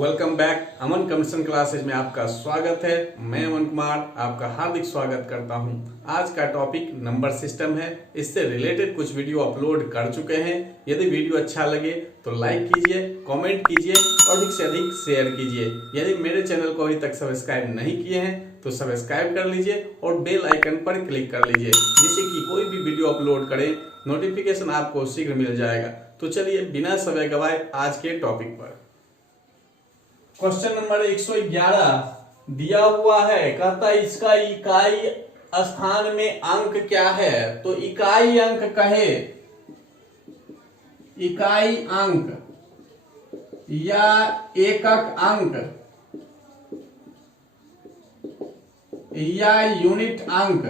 Welcome back अमन computer classes में आपका स्वागत है। मैं अमन कुमार आपका हार्दिक स्वागत करता हूं। आज का टॉपिक नंबर सिस्टम है। इससे रिलेटेड कुछ वीडियो अपलोड कर चुके हैं। यदि वीडियो अच्छा लगे तो लाइक कीजिए, कमेंट कीजिए और अधिक से अधिक शेयर कीजिए। यदि मेरे चैनल को अभी तक सब्सक्राइब नहीं किए हैं तो सब्सक्राइब कर लीजिए और बेल आइकन पर क्लिक कर लीजिए, जिससे कि कोई भी वीडियो अपलोड करें नोटिफिकेशन आपको शीघ्र मिल जाएगा। तो चलिए बिना समय गवाए आज के टॉपिक पर। क्वेश्चन नंबर 111 दिया हुआ है, कहता है इसका इकाई स्थान में अंक क्या है। तो इकाई अंक कहे, इकाई अंक या एकक अंक या यूनिट अंक,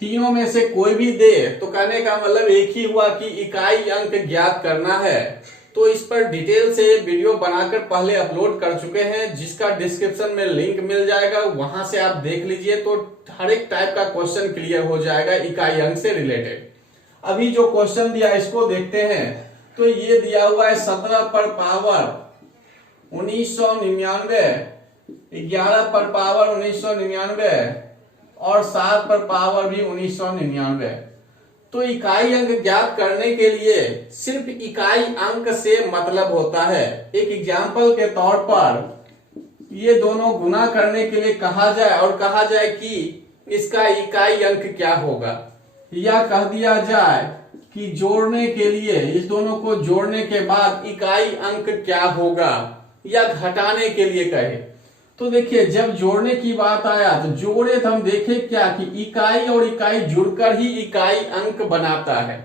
तीनों में से कोई भी दे तो कहने का मतलब एक ही हुआ कि इकाई अंक ज्ञात करना है। तो इस पर डिटेल से वीडियो बनाकर पहले अपलोड कर चुके हैं, जिसका डिस्क्रिप्शन में लिंक मिल जाएगा, वहां से आप देख लीजिए। तो हर एक टाइप का क्वेश्चन क्लियर हो जाएगा इकाई अंक से रिलेटेड। अभी जो क्वेश्चन दिया इसको देखते हैं। तो ये दिया हुआ है 17 पर पावर 1999, 11 पर पावर 1999 और 7 पर पावर भी 1999। तो इकाई अंक ज्ञात करने के लिए सिर्फ इकाई अंक से मतलब होता है। एक एग्जाम्पल के तौर पर ये दोनों गुना करने के लिए कहा जाए और कहा जाए कि इसका इकाई अंक क्या होगा, या कह दिया जाए कि जोड़ने के लिए इस दोनों को जोड़ने के बाद इकाई अंक क्या होगा, या घटाने के लिए कहे। तो देखिए जब जोड़ने की बात आया तो जोड़े तो हम देखे क्या कि इकाई और इकाई जुड़कर ही इकाई अंक बनाता है।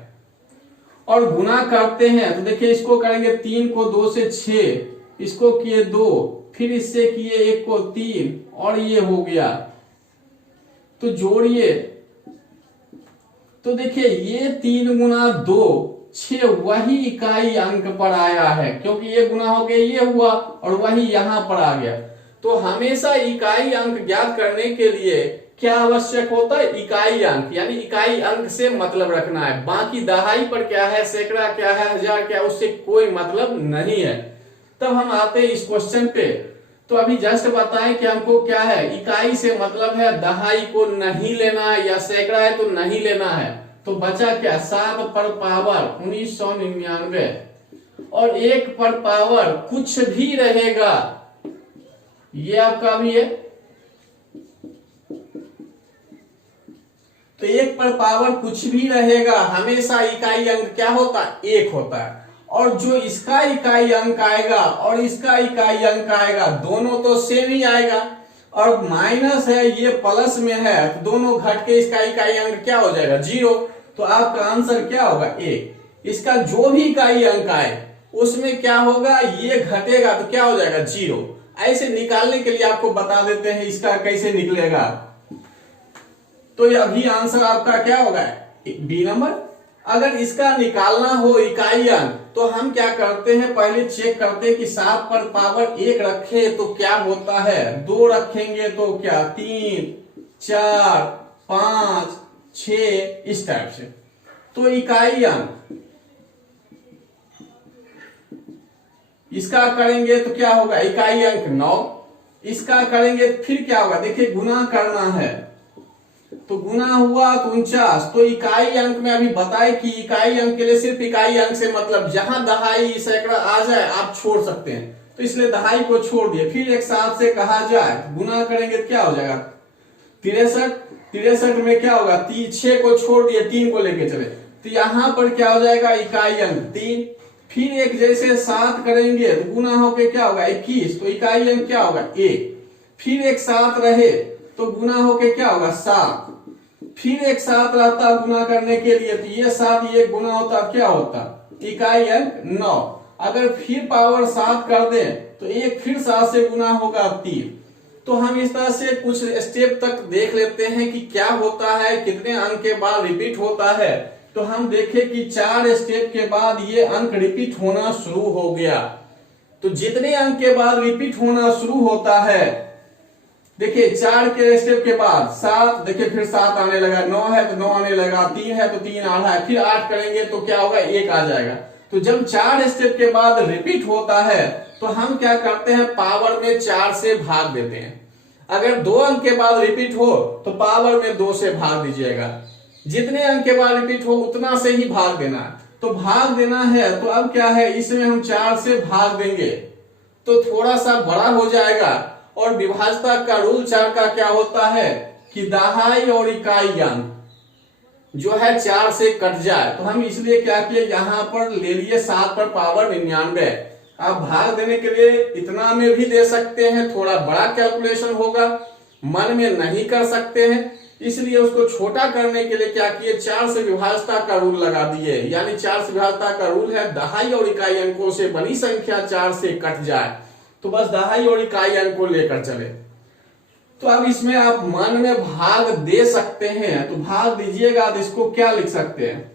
और गुना करते हैं तो देखिए इसको करेंगे 3 को 2 से 6, इसको किए 2, फिर इससे किए 1 को 3 और ये हो गया। तो जोड़िए तो देखिए ये 3 गुना 2 6 वही इकाई अंक पर आया है, क्योंकि ये गुना हो गया ये हुआ और वही यहां पर आ गया। तो हमेशा इकाई अंक ज्ञात करने के लिए क्या आवश्यक होता है, इकाई अंक, यानी इकाई अंक से मतलब रखना है। बाकी दहाई पर क्या है, सैकड़ा क्या है, हजार क्या है, उससे कोई मतलब नहीं है। तब हम आते हैं इस क्वेश्चन पे। तो अभी जस्ट बताएं कि हमको क्या है, इकाई से मतलब है दहाई को नहीं लेना है या सैकड़ा है तो नहीं लेना है। तो बचा क्या, 7 पर पावर 1999 और 1 पर पावर कुछ भी रहेगा, ये आपका भी है। तो 1 पर पावर कुछ भी रहेगा, हमेशा इकाई अंक क्या होता है, 1 होता है। और जो इसका इकाई अंक आएगा और इसका इकाई अंक आएगा, दोनों तो सेम ही आएगा। और माइनस है ये प्लस में है, तो दोनों घट के इसका इकाई अंक क्या हो जाएगा, 0। तो आपका आंसर क्या होगा, 1। इसका जो भी इकाई अंक आए उसमें क्या होगा, ये घटेगा तो क्या हो जाएगा, 0। ऐसे निकालने के लिए आपको बता देते हैं इसका कैसे निकलेगा। तो अभी आंसर आपका क्या होगा, बी नंबर। अगर इसका निकालना हो इकाई अंक तो हम क्या करते हैं, पहले चेक करते हैं कि 7 पर पावर 1 रखे तो क्या होता है, 2 रखेंगे तो क्या, 3 4 5 6, इस टाइप से। तो इकाई अंक इसका करेंगे तो क्या होगा, इकाई अंक 9। इसका करेंगे फिर क्या होगा, देखिए गुना करना है तो गुना हुआ तो 49। तो इकाई अंक में अभी बताए कि इकाई अंक के लिए सिर्फ इकाई अंक से मतलब, जहां दहाई सैकड़ा आ जाए आप छोड़ सकते हैं, तो इसलिए दहाई को छोड़ दिए। फिर एक साथ से कहा जाए गुना करेंगे तो क्या हो जाएगा, 63 में क्या होगा, 6 को छोड़ दिए 3 को लेके चले, तो यहां पर क्या हो जाएगा, इकाई अंक 3। फिर एक जैसे 7 करेंगे तो गुना होके क्या होगा, 21, तो इकाई अंक क्या होगा, 1। फिर एक 7 रहे तो गुना होके क्या होगा, 7। फिर एक 7 रहता गुना करने के लिए, तो ये 7 ये गुना होता क्या होता, इकाई अंक 9। अगर फिर पावर 7 कर दे तो एक फिर 7 से गुना होगा 3। तो हम इस तरह से कुछ स्टेप तक देख लेते हैं कि क्या होता है, कितने अंक के बाद रिपीट होता है। तो हम देखें कि 4 स्टेप के बाद ये अंक रिपीट होना शुरू हो गया। तो जितने अंक के बाद रिपीट होना शुरू होता है, देखिए 4 के स्टेप के बाद 7, देखिए फिर 7 आने लगा, 9 है तो 9 आने लगा, 3 है तो 3 आ रहा है, फिर 8 करेंगे तो क्या होगा, 1 आ जाएगा। तो जब 4 स्टेप के बाद रिपीट होता है तो हम क्या करते हैं, पावर में 4 से भाग देते हैं। अगर 2 अंक के बाद रिपीट हो तो पावर में 2 से भाग दीजिएगा। जितने अंक के बाद रिपीट हो उतना से ही भाग देना है। तो भाग देना है तो अब क्या है, इसमें हम 4 से भाग देंगे तो थोड़ा सा बड़ा हो जाएगा। और विभाजता का रूल 4 का क्या होता है कि दहाई और इकाई अंक जो है 4 से कट जाए। तो हम इसलिए क्या किए, यहां पर ले लिए 7 पर पावर 99। आप भाग देने के लिए इतना में भी दे सकते हैं, थोड़ा बड़ा कैलकुलेशन होगा, मन में नहीं कर सकते हैं, इसलिए उसको छोटा करने के लिए क्या किए, 4 से विभाजता का रूल लगा दिए। यानी 4 से विभाजता का रूल है दहाई और इकाई अंकों से बनी संख्या 4 से कट जाए, तो बस दहाई और इकाई अंक को लेकर चले। तो अब इसमें आप मन में भाग दे सकते हैं, तो भाग दीजिएगा। तो इसको क्या लिख सकते हैं,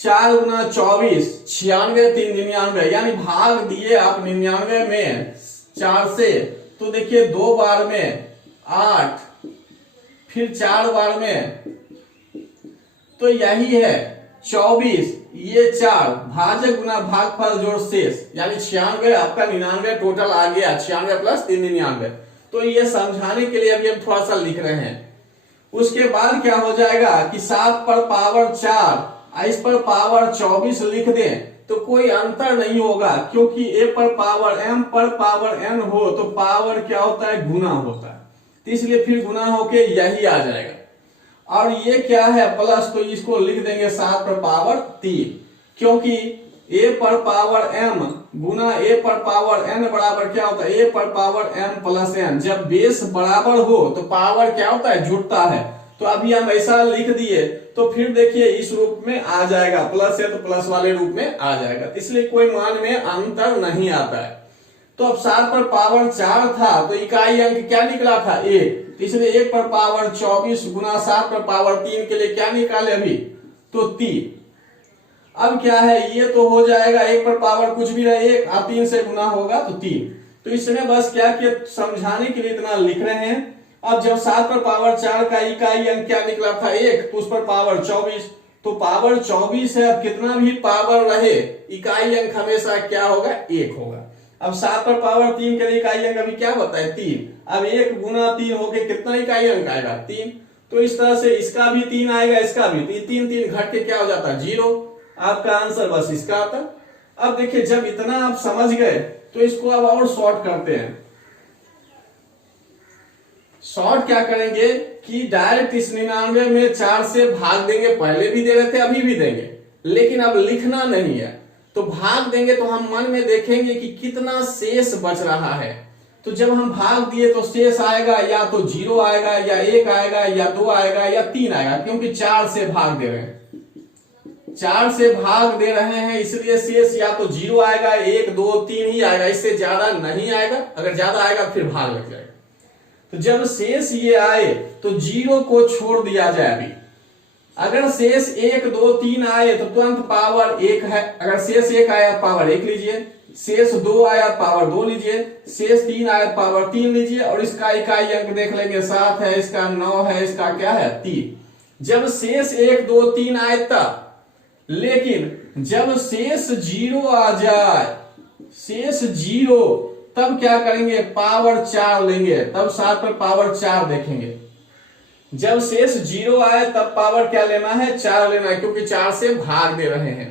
4 गुना 24, 96, 3 99, यानी भाग दिए आप 99 में 4 से। तो देखिए 2 बार में 8, फिर 4 बार में, तो यही है 24, ये 4 भाजक गुना भागफल जोड़ शेष, यानी 96 आपका 99 टोटल आ गया, 96 प्लस 3 99। तो ये समझाने के लिए अभी हम थोड़ा सा लिख रहे हैं। उसके बाद क्या हो जाएगा कि 7 पर पावर 4, इस पर पावर 24 लिख दें तो कोई अंतर नहीं होगा, क्योंकि a पर पावर m पर पावर n हो तो पावर क्या होता है, गुना होता है। तो इसलिए फिर गुना होके यही आ जाएगा। और ये क्या है, प्लस, तो इसको लिख देंगे 7 पर पावर 3, क्योंकि a पर पावर m गुना a पर पावर n बराबर क्या होता है, a पर पावर m प्लस n। जब बेस बराबर हो तो पावर क्या होता है, जुड़ता है। तो अभी हम ऐसा लिख दिए तो फिर देखिए इस रूप में आ जाएगा, प्लस है तो प्लस वाले रूप में आ जाएगा, इसलिए कोई मान में अंतर नहीं आता है। तो अब 7 पर पावर 4 था तो इकाई अंक क्या निकला था, 1, इसलिए 1 पर पावर 24 गुना 7 पर पावर 3 के लिए क्या निकाले अभी, तो 3। अब क्या है, ये तो हो जाएगा 1 पर पावर कुछ भी रहे 1 और 3 से गुना होगा तो 3। तो इसमें बस क्या किया, समझाने के लिए इतना लिख रहे हैं। अब जब 7 पर पावर 4 का इकाई अंक क्या निकला था, 1, तो उस पर पावर 24, तो पावर 24 है। अब कितना भी पावर रहे इकाई अंक हमेशा क्या होगा, 1 होगा। अब 7 पर पावर 3 के लिए इकाई अंक अभी क्या होता है, 3। अब 1 गुना 3 होके कितना इकाई अंक आएगा, 3। तो इस तरह से इसका भी 3 आएगा, इसका भी 3 3 घट के क्या हो जाता है, 0। आपका आंसर बस इसका आता। अब देखिए जब इतना आप समझ गए तो इसको अब और शॉर्ट करते हैं। शॉर्ट क्या करेंगे कि डायरेक्ट इस 99 में 4 से भाग देंगे, पहले भी दे रहे थे अभी भी देंगे, लेकिन अब लिखना नहीं है। तो भाग देंगे तो हम मन में देखेंगे कि कितना शेष बच रहा है। तो जब हम भाग दिए तो शेष आएगा, या तो 0 आएगा, या 1 आएगा, या 2 आएगा, या 3 आएगा, क्योंकि 4 से भाग दे रहे हैं, 4 से भाग दे रहे हैं, इसलिए शेष या तो 0 आएगा, 1 2 3 ही आएगा, इससे ज्यादा नहीं आएगा। अगर ज्यादा आएगा फिर भाग लग जाएगा। तो जब शेष ये आए तो 0 को छोड़ दिया जाए। अभी अगर शेष 1 2 3 आए तो तुरंत पावर 1 है। अगर शेष 1 आया पावर 1 लीजिए, शेष 2 आया पावर 2 लीजिए, शेष 3 आया पावर 3 लीजिए, और इसका इकाई अंक देख लेंगे, 7 है, इसका 9 है, इसका क्या है, 3। जब शेष 1 2 3 आए तब, लेकिन जब शेष 0 आ जाए, शेष 0, तब क्या करेंगे, पावर 4 लेंगे, तब 7 पर पावर 4 देखेंगे। जब शेष 0 आए तब पावर क्या लेना है, 4 लेना है, क्योंकि 4 से भाग दे रहे हैं।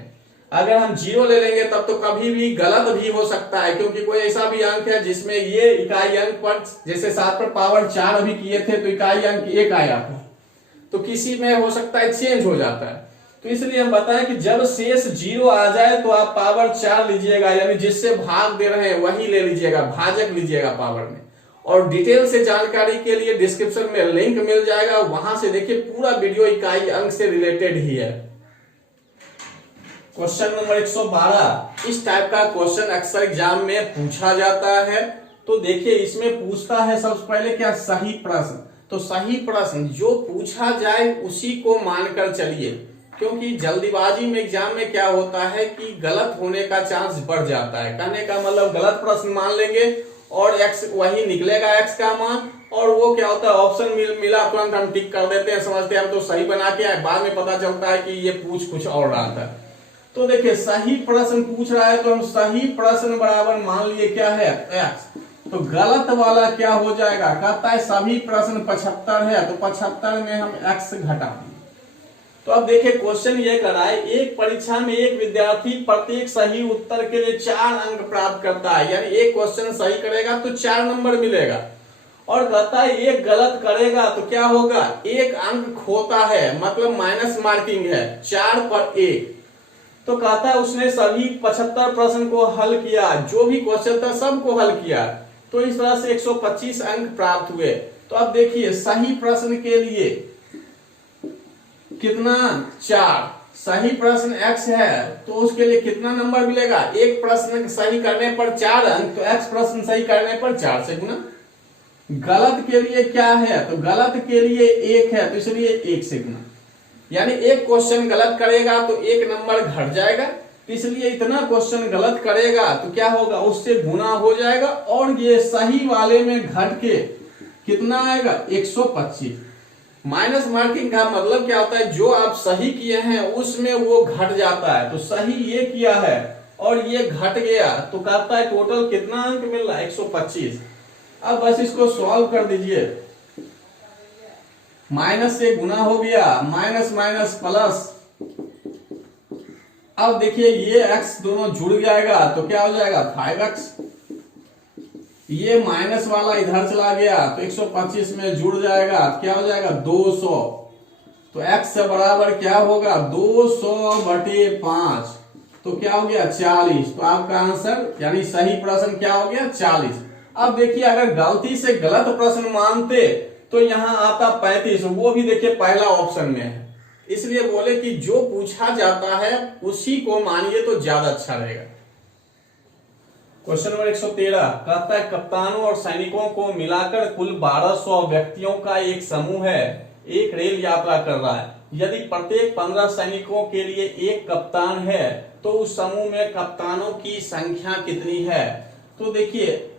अगर हम 0 ले लेंगे तब तो कभी भी गलत भी हो सकता है, क्योंकि कोई ऐसा भी अंक है जिसमें ये इकाई अंक पर, जैसे 7 पर पावर 4 अभी किए थे तो इकाई अंक 1 आया था, तो किसी में हो सकता है चेंज हो जाता है। तो इसलिए हम बताएं कि जब शेष 0 आ जाए तो आप पावर 4 लीजिएगा, यानी जिससे भाग दे रहे हैं वही ले लीजिएगा, भाजक लीजिएगा पावर में। और डिटेल से जानकारी के लिए डिस्क्रिप्शन में लिंक मिल जाएगा, वहां से देखिए पूरा वीडियो इकाई अंक से रिलेटेड ही है। क्वेश्चन नंबर 112, इस टाइप का क्वेश्चन अक्सर एग्जाम में पूछा जाता है। तो देखिए इसमें पूछता है सबसे पहले क्या, सही प्रश्न। तो सही प्रश्न जो पूछा जाए उसी को मानकर चलिए, क्योंकि जल्दीबाजी में एग्जाम में क्या होता है कि गलत होने का चांस बढ़ जाता है। कहने का मतलब गलत प्रश्न मान लेंगे और x वही निकलेगा, x का मान, और वो क्या होता है ऑप्शन मिला तुरंत हम टिक कर देते हैं, समझते हैं हम तो सही बना के आए, बाद में पता चलता है कि ये पूछ कुछ और रहा था। तो देखिए सही प्रश्न पूछ रहा है तो हम सही प्रश्न बराबर मान लिए क्या है x, तो गलत वाला क्या हो जाएगा, कहता है सभी प्रश्न 75 है तो 75 में हम x घटा देंगे। तो अब देखिए क्वेश्चन ये कर रहा है एक परीक्षा में एक विद्यार्थी प्रत्येक सही उत्तर के लिए 4 अंक प्राप्त करता है, यानी एक क्वेश्चन सही करेगा तो 4 नंबर मिलेगा, और कहता है एक गलत करेगा तो क्या होगा, 1 अंक खोता है, मतलब माइनस मार्किंग है 4 पर 1। तो कहता है उसने सभी 75 प्रश्न को हल किया, जो भी क्वेश्चन था सबको हल किया, तो इस तरह से 125 अंक प्राप्त हुए। तो अब देखिए सही प्रश्न के लिए कितना 4, सही प्रश्न x है तो उसके लिए कितना नंबर मिलेगा, एक प्रश्न सही करने पर 4 अंक, तो x प्रश्न सही करने पर 4 से गुना। गलत के लिए क्या है, तो गलत के लिए 1 है तो इसलिए 1 से गुना, यानी एक क्वेश्चन गलत करेगा तो 1 नंबर घट जाएगा, इसलिए इतना क्वेश्चन गलत करेगा तो क्या होगा उससे गुना हो जाएगा, और ये सही वाले में घट के कितना आएगा 125। माइनस मार्किंग का मतलब क्या होता है, जो आप सही किए हैं उसमें वो घट जाता है, तो सही ये किया है और ये घट गया तो कहता है टोटल कितना अंक मिल रहा है 125। अब बस इसको सॉल्व कर दीजिए, माइनस से गुना हो गया, माइनस माइनस प्लस, अब देखिए ये x दोनों जुड़ जाएगा तो क्या हो जाएगा 5x, ये माइनस वाला इधर चला गया तो 125 में जुड़ जाएगा, क्या हो जाएगा 200, तो x से बराबर क्या होगा 200/5, तो क्या हो गया 40, तो आपका आंसर यानी सही प्रश्न क्या हो गया 40। अब देखिए अगर गलती से गलत प्रश्न मानते तो यहां आता 35, वो भी देखिए पहला ऑप्शन में है, इसलिए बोले कि जो पूछा जाता है उसी को मानिए तो ज्यादा अच्छा रहेगा। क्वेश्चन नंबर 113 कहता है कप्तानों और सैनिकों को मिलाकर कुल 1200 व्यक्तियों का एक समूह है, एक रेल यात्रा कर रहा है, यदि प्रत्येक 15 सैनिकों के लिए एक कप्तान है तो उस समूह में कप्तानों की संख्या कितनी है। तो देखिए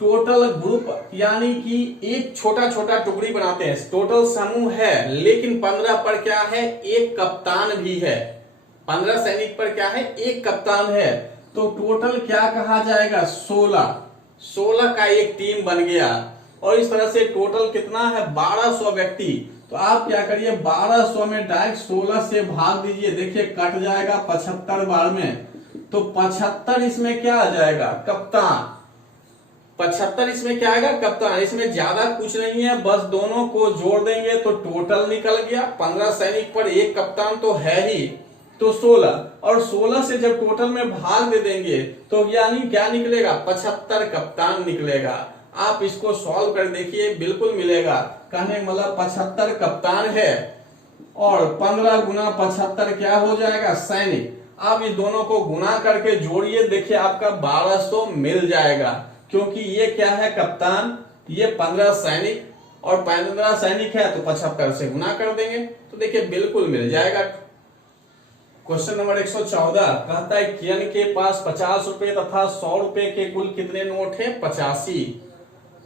टोटल ग्रुप यानी कि एक छोटा छोटा टुकड़ी बनाते हैं, टोटल समूह है लेकिन 15 पर क्या है एक कप्तान भी है, 15 सैनिक पर क्या है एक कप्तान है, तो टोटल क्या कहा जाएगा 16 का एक टीम बन गया, और इस तरह से टोटल कितना है 1200 व्यक्ति। तो आप क्या करिए 1200 में डायरेक्ट 16 से भाग दीजिए, देखिए कट जाएगा 75 बार में, तो 75 इसमें क्या आ जाएगा कप्तान, 75 इसमें क्या आएगा कप्तान, इसमें ज्यादा कुछ नहीं है, बस दोनों को जोड़ देंगे तो टोटल निकल गया, 15 सैनिक पर एक कप्तान तो है ही, तो 16, और 16 से जब टोटल में भाग दे देंगे तो यानी क्या निकलेगा 75 कप्तान निकलेगा। आप इसको सॉल्व कर देखिए बिल्कुल मिलेगा, कहने मतलब 75 कप्तान है और 15 गुना 75 क्या हो जाएगा सैनिक। आप इस दोनों को गुना करके जोड़िए, देखिए आपका 1200 मिल जाएगा, क्योंकि ये क्या है कप्तान, ये 15 सैनिक और 15 सैनिक है तो 75 से गुना कर देंगे, तो देखिए बिल्कुल मिल जाएगा। क्वेश्चन नंबर 114 कहता है किरण के पास 50 रुपए तथा 100 रुपए के कुल कितने नोट है 85।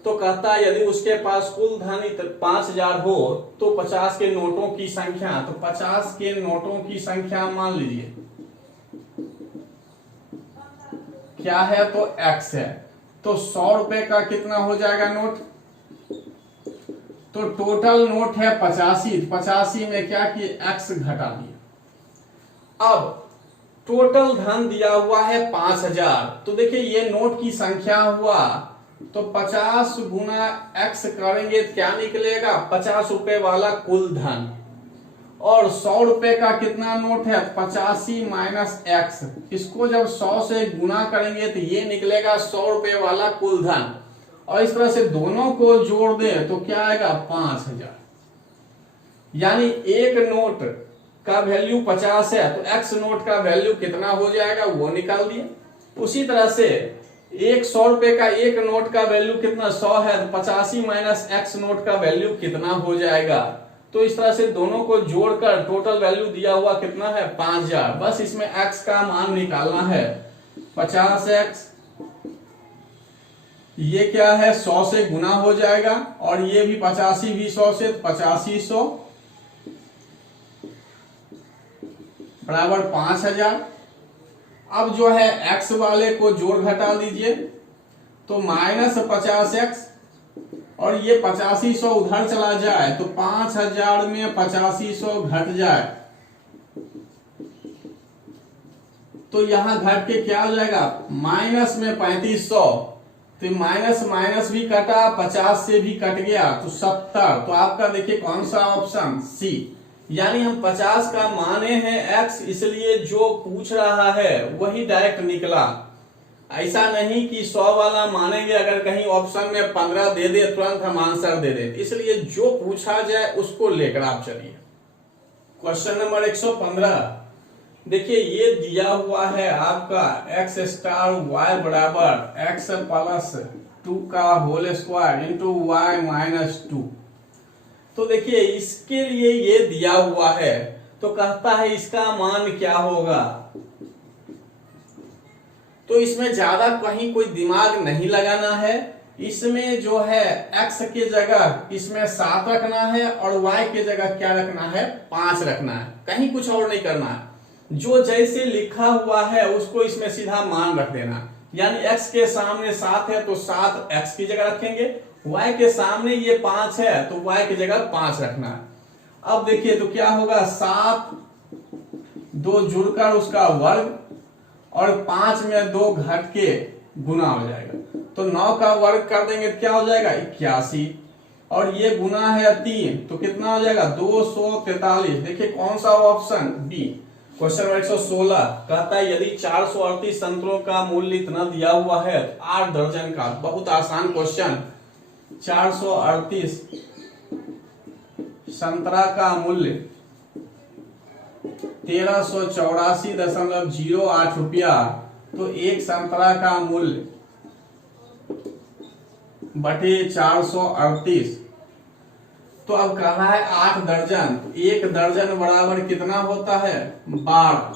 तो कहता है यदि उसके पास कुल धन 5000 हो तो 50 के नोटों की संख्या, तो 50 के नोटों की संख्या मान लीजिए क्या है तो x है, तो 100 रुपए का कितना हो जाएगा नोट, तो टोटल नोट है 85, 85 में क्या किए x घटा दिया। अब टोटल धन दिया हुआ है 5000, तो देखिए ये नोट की संख्या हुआ, तो 50 गुना x करेंगे क्या निकलेगा 50 रुपए वाला कुल धन, और 100 रुपए का कितना नोट है 85 माइनस x, इसको जब 100 से गुना करेंगे तो ये निकलेगा 100 रुपए वाला कुल धन, और इस तरह से दोनों को जोड़ दें तो क्या आएगा 5000, यानी एक नोट का वैल्यू 50 है तो x नोट का वैल्यू कितना हो जाएगा वो निकाल दिए। उसी तरह से एक 100 रुपए का एक नोट का वैल्यू कितना 100 है, तो 85 माइनस x नोट का वैल्यू कितना हो जाएगा, तो इस तरह से दोनों को जोड़कर टोटल वैल्यू दिया हुआ कितना है 5000, बस इसमें x का मान निकालना है 50x ये क्या है 100 से गुना हो जाएगा, और ये भी 85 भी 100 से, 8500 बराबर 5000। अब जो है x वाले को जोड़ घटा दीजिए, तो -50x, और ये 8500 उधर चला जाए तो 5000 में 8500 घट जाए, तो यहां घट के क्या हो जाएगा, माइनस में 3500, तो माइनस माइनस भी कटा, 50 से भी कट गया, तो 70। तो आपका देखिए कौन सा ऑप्शन, सी। यानी हम 50 का माने हैं x, इसलिए जो पूछ रहा है वही डायरेक्ट निकला। ऐसा नहीं कि 100 वाला मानेंगे, अगर कहीं ऑप्शन में 15 दे दे तुरंत हम आंसर दे दे, इसलिए जो पूछा जाए उसको लेकर आप चलिए। क्वेश्चन नंबर 115, देखिए ये दिया हुआ है आपका x स्टार y बराबर x प्लस 2 का whole square into y minus 2। तो देखिए इसके लिए ये दिया हुआ है, तो कहता है इसका मान क्या होगा। तो इसमें ज्यादा कहीं कोई दिमाग नहीं लगाना है, इसमें जो है x के जगह इसमें 7 रखना है, और y के जगह क्या रखना है, 5 रखना है, कहीं कुछ और नहीं करना है। जो जैसे लिखा हुआ है उसको इसमें सीधा मान रख देना। यानी x के सामने 7 है तो 7 x की जगह रखेंगे, y के सामने ये 5 है तो y की जगह 5 रखना है। अब देखिए तो क्या होगा, 7 2 जुड़कर उसका वर्ग, और 5 में 2 घट के गुना हो जाएगा, तो 9 का वर्ग कर देंगे तो क्या हो जाएगा 81, और ये गुना है 3 तो कितना हो जाएगा 243। देखिए कौन सा ऑप्शन, बी। क्वेश्चन नंबर 116 कहता है यदि 438 संतरों का मूल्य इतना दिया हुआ है तो 8 दर्जन का, बहुत आसान क्वेश्चन, 438 संतरा का मूल्य 1384.08 रुपया, तो एक संतरा का मूल्य बटे 438। तो अब कहा है 8 दर्जन, एक दर्जन बराबर कितना होता है 12,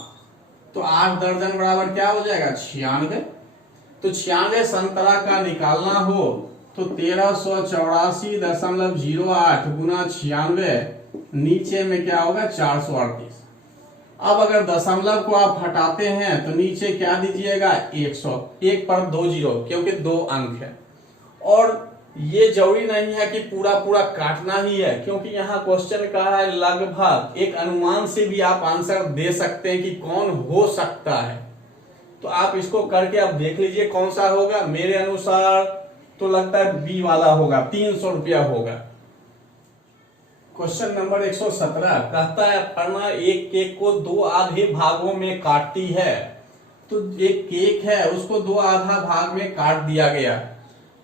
तो 8 दर्जन बराबर क्या हो जाएगा 96। तो 96 संतरा का निकालना हो तो 1384.08 गुना 96, नीचे में क्या होगा 438। अब अगर दशमलव को आप हटाते हैं तो नीचे क्या दीजिएगा 100, 1 पर 2 जीरो, क्योंकि 2 अंक है। और ये जरूरी नहीं है कि पूरा पूरा काटना ही है, क्योंकि यहाँ क्वेश्चन कहा है लगभग, एक अनुमान से भी आप आंसर दे सकते हैं कि कौन हो सकता है। तो आप इसको करके अब देख लीजिए कौन सा होगा। मेरे अनुसार तो लगता है बी वाला होगा, 300 रुपया होगा। क्वेश्चन नंबर 117 कहता है अपर्णा एक केक को 2 आधे भागों में काटती है। तो एक केक है उसको 2 आधा भाग में काट दिया गया।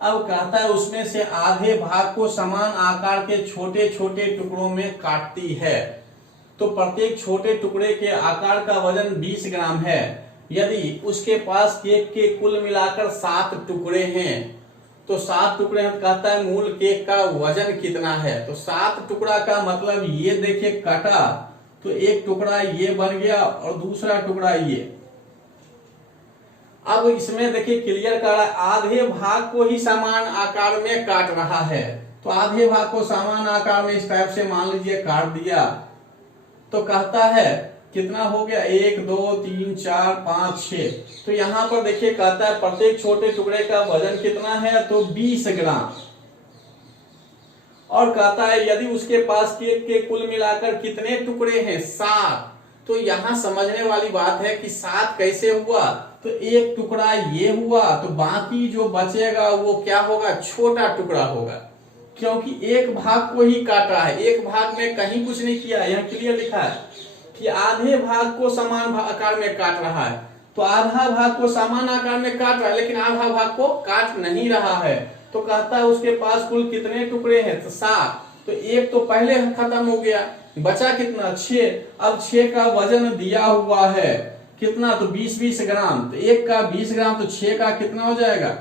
अब कहता है उसमें से आधे भाग को समान आकार के छोटे छोटे टुकड़ों में काटती है। तो प्रत्येक छोटे टुकड़े के आकार का वजन 20 ग्राम है। यदि उसके पास केक के कुल मिलाकर 7 टुकड़े हैं, तो 7 टुकड़े हैं, कहता है मूल केक का वजन कितना है। तो 7 टुकड़ा का मतलब ये देखिए कटा, तो एक टुकड़ा ये बन गया और दूसरा टुकड़ा ये। अब इसमें देखिए क्लियर कर रहा है आधे भाग को ही समान आकार में काट रहा है। तो आधे भाग को समान आकार में इस टाइप से मान लीजिए काट दिया, तो कहता है कितना हो गया 1 2 3 4 5 6। तो यहां पर देखिए कहता है प्रत्येक छोटे टुकड़े का वजन कितना है, तो 20 ग्राम। और कहता है यदि उसके पास केक के कुल मिलाकर कितने टुकड़े हैं 7। तो यहां समझने वाली बात है कि 7 कैसे हुआ, तो एक टुकड़ा ये हुआ, तो बाकी जो बचेगा वो क्या होगा छोटा टुकड़ा होगा, क्योंकि एक भाग को ही काटा है, एक भाग में कहीं कुछ नहीं किया। यहाँ क्लियर लिखा है कि आधे भाग को समान आकार में काट रहा है। तो आधा भाग को समान आकार में काट रहा है, लेकिन आधा भाग को काट नहीं रहा है। तो कहता है उसके पास कुल कितने टुकड़े हैं, तो 7। तो एक तो पहले खत्म हो गया, बचा कितना 6। अब 6 का वजन दिया हुआ है कितना, तो 20 ग्राम। तो एक का 20 ग्राम, तो 6 का कितना हो जाएगा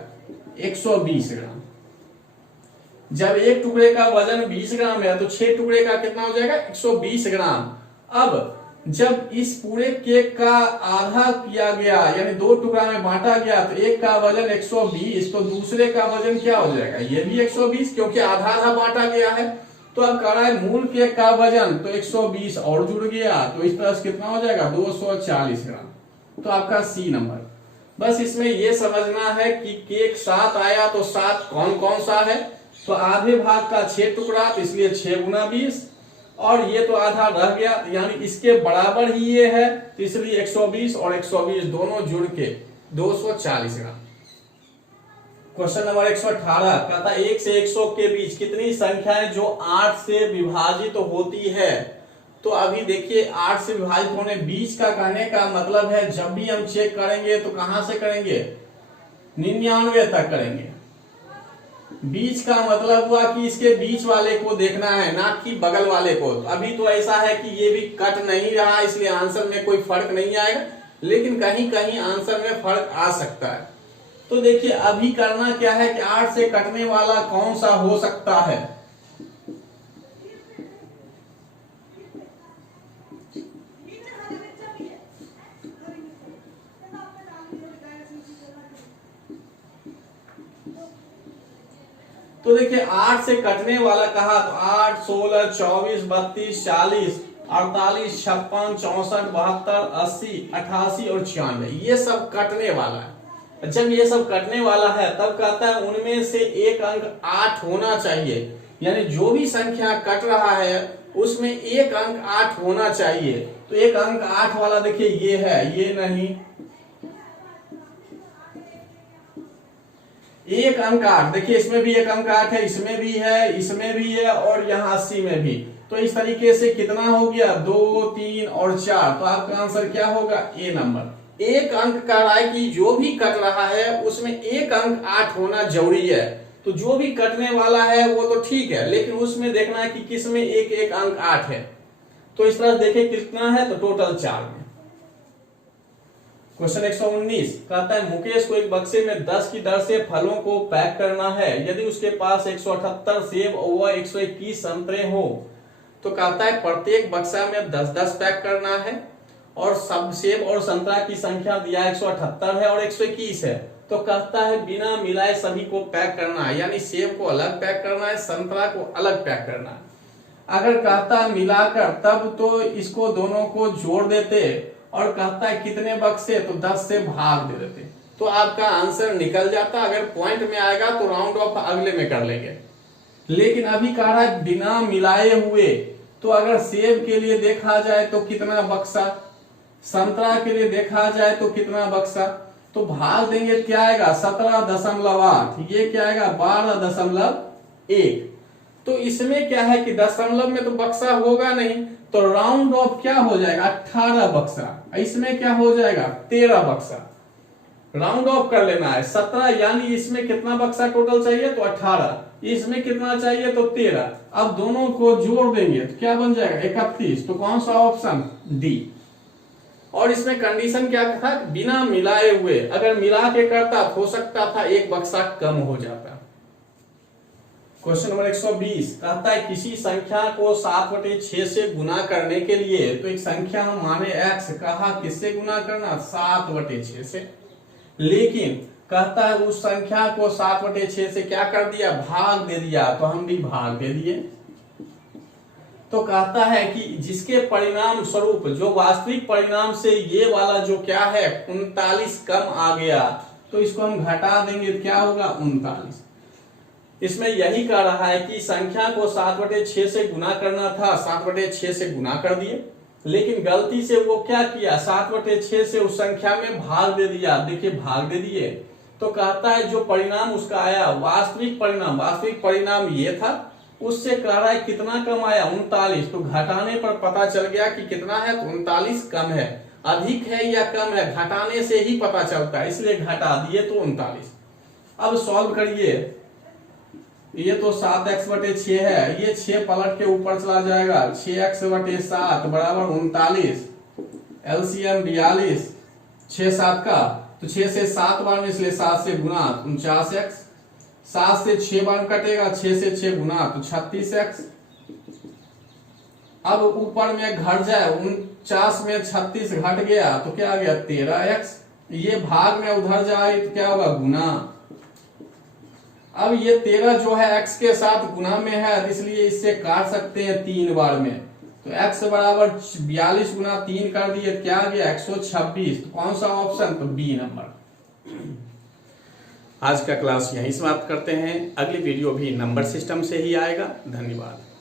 120 ग्राम। जब एक टुकड़े का वजन 20 ग्राम है तो 6 टुकड़े का कितना हो जाएगा 120 ग्राम। अब जब इस पूरे केक का आधा किया गया यानी 2 टुकड़ा में बांटा गया तो एक का वजन 120, तो दूसरे का वजन क्या हो जाएगा, ये भी 120 क्योंकि आधा आधा बांटा गया है। तो अब कह रहा है मूल केक का वजन तो 120 और जुड़ गया, तो इस तरह से कितना हो जाएगा 240 ग्राम। तो आपका सी नंबर। बस इसमें यह समझना है कि केक 7 आया तो 7 कौन कौन सा है, तो आधे भाग का 6 टुकड़ा, तो इसलिए 6 गुना 20, और ये तो आधा रह गया यानी इसके बराबर ही ये है, तो इसलिए 120 और 120 दोनों जुड़ के 240 ग्राम। क्वेश्चन नंबर 118 कहता है 1 से 100 के बीच कितनी संख्याएं जो 8 से विभाजित तो होती है। तो अभी देखिए 8 से विभाजित होने, बीच का कहने का मतलब है जब भी हम चेक करेंगे तो कहां से करेंगे, 99 तक करेंगे। बीच का मतलब हुआ कि इसके बीच वाले को देखना है, ना कि बगल वाले को। अभी तो ऐसा है कि ये भी कट नहीं रहा, इसलिए आंसर में कोई फर्क नहीं आएगा, लेकिन कहीं कहीं आंसर में फर्क आ सकता है। तो देखिए अभी करना क्या है कि 8 से कटने वाला कौन सा हो सकता है। तो देखिए 8 से कटने वाला कहा तो 8, 16, 24, 32, 40, 48, 56, 64, 72, 80, 88 और 96, ये सब कटने वाला है। जब ये सब कटने वाला है तब कहता है उनमें से एक अंक 8 होना चाहिए, यानी जो भी संख्या कट रहा है उसमें एक अंक 8 होना चाहिए। तो एक अंक 8 वाला देखिए ये है, ये नहीं, एक अंक 8, देखिए इसमें भी एक अंक 8 है, इसमें भी है, इसमें भी है और यहाँ 80 में भी। तो इस तरीके से कितना हो गया 2, 3 और 4, तो आपका आंसर क्या होगा ए नंबर। एक अंक का राय की जो भी कट रहा है उसमें एक अंक 8 होना जरूरी है। तो जो भी कटने वाला है वो तो ठीक है, लेकिन उसमें देखना है कि किस में एक एक अंक 8 है। तो इस तरह देखें कितना है, तो टोटल 4 में। क्वेश्चन 119 कहता है मुकेश को एक बक्से में 10 की दर से फलों को पैक करना है। यदि उसके पास 178 सेब और 121 संतरे हो तो कहता है प्रत्येक बक्सा में 10-10 पैक करना है, और सब सेब और संतरा की संख्या दिया 178 है और 121 है। तो कहता है बिना मिलाए सभी को पैक करना है, यानी सेब को अलग पैक करना है, संतरा को अलग पैक करना है। अगर कहता है मिलाकर तब तो इसको दोनों को जोड़ देते, और कहता है कितने बक्से, तो 10 से भाग दे देते, तो आपका आंसर निकल जाता। अगर पॉइंट में आएगा तो राउंड ऑफ अगले में कर लेंगे, लेकिन अभी कह रहा है बिना मिलाए हुए। तो अगर सेब के लिए देखा जाए तो कितना बक्सा, संतरा के लिए देखा जाए तो कितना बक्सा, तो भाग देंगे क्या आएगा 17.8, ये क्या आएगा 12.1। तो इसमें क्या है कि दशमलव में तो बक्सा होगा नहीं, तो राउंड ऑफ क्या हो जाएगा 18 बक्सा, इसमें क्या हो जाएगा 13 बक्सा। राउंड ऑफ कर लेना है 17, यानी इसमें कितना बक्सा टोटल चाहिए, तो 18, इसमें कितना चाहिए तो 13। अब दोनों को जोड़ देंगे तो क्या बन जाएगा 31। तो कौन सा ऑप्शन, डी। और इसमें कंडीशन क्या था, बिना मिलाए हुए, अगर मिला के करता तो हो सकता था एक बक्सा कम हो जाता। क्वेश्चन नंबर 120 कहता है किसी संख्या को 7/6 से गुना करने के लिए, तो एक संख्या हम माने x, कहा किससे गुना करना 7/6 से, लेकिन कहता है उस संख्या को 7/6 से क्या कर दिया, भाग दे दिया, तो हम भी भाग दे दिए। तो कहता है कि जिसके परिणाम स्वरूप जो वास्तविक परिणाम से ये वाला जो क्या है 39 कम आ गया, तो इसको हम घटा देंगे, क्या होगा 39। इसमें यही कह रहा है कि संख्या को 7/6 से गुना करना था, 7/6 से गुना कर दिए, लेकिन गलती से वो क्या किया 7/6 से उस संख्या में भाग दे दिया। देखिए भाग दे दिए, तो कहता है जो परिणाम उसका आया वास्तविक परिणाम ये था, उससे कह रहा है कितना कम आया 39। तो घटाने पर पता चल गया कि कितना है, तो 39 कम है। अधिक है या कम है घटाने से ही पता चलता है, इसलिए घटा दिए तो 39। अब सॉल्व करिए, ये तो 7x/6 है, ये 6 पलट के ऊपर चला जाएगा, 6x/7 बराबर 39, एलसीएम 42, 6-7 का, तो 6 से 7 बार में, इसलिए 7 से गुना 49x, 7 से 6 बार कटेगा, 6 से 6 गुना तो 36x, अब ऊपर में घट जाए, 49 में 36 घट गया तो क्या आ गया 13x। ये भाग में उधर जाए तो क्या होगा गुना। अब ये 13 जो है x के साथ गुना में है, इसलिए इससे काट सकते हैं 3 बार में। तो x बराबर 42 गुना 3 कर दिए, क्या आ गया 126। तो कौन सा ऑप्शन, तो बी नंबर। आज का क्लास यहीं समाप्त करते हैं। अगली वीडियो भी नंबर सिस्टम से ही आएगा। धन्यवाद।